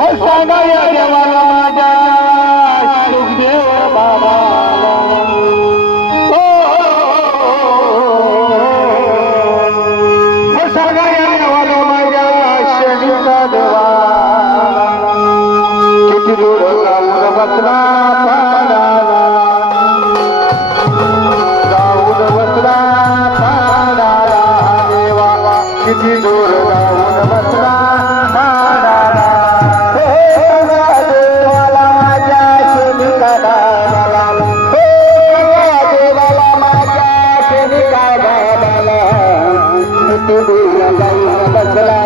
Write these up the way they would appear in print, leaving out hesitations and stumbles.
सांगा या देवाला माझ्या सुखदेव बाबाला सांगा या देवाला माझ्या शनिका देवा किती दूर जाऊन बसला पाडाला जाऊन बसला पाडाला देवा किती दूर जाऊन बसला पाडाला देवाला माझ्या शनिका बाबाला देवाला माझ्या शनिका बाबाला किती दूर जाऊन बसला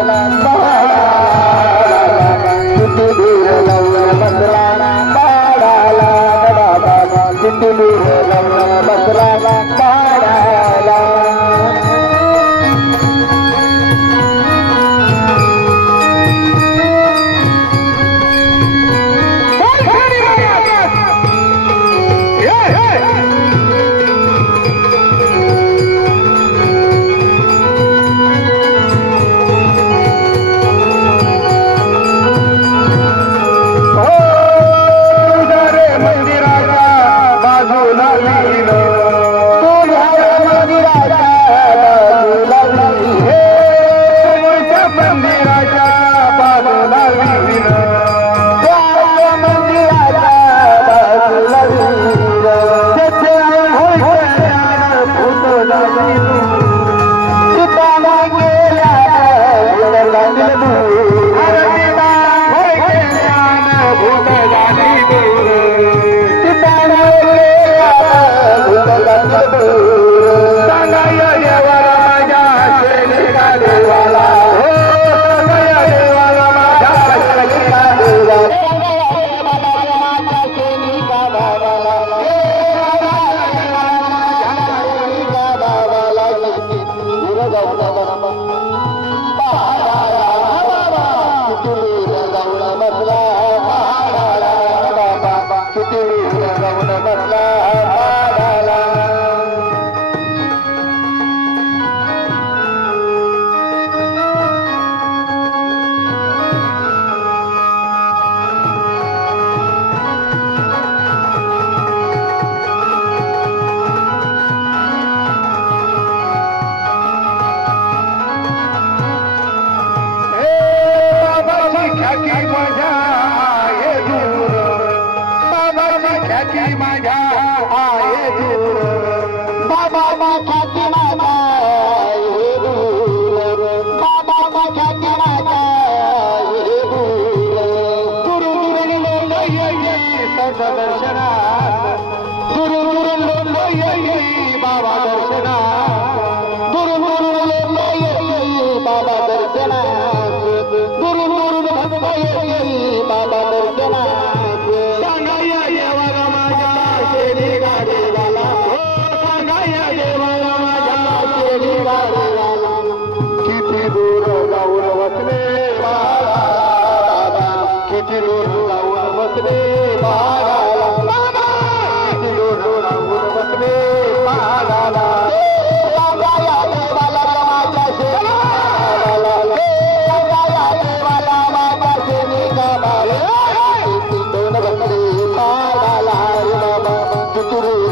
किती दूर जाऊन बसला पाडाला बाबा किती दूर जाऊन बसला पाडाला Turu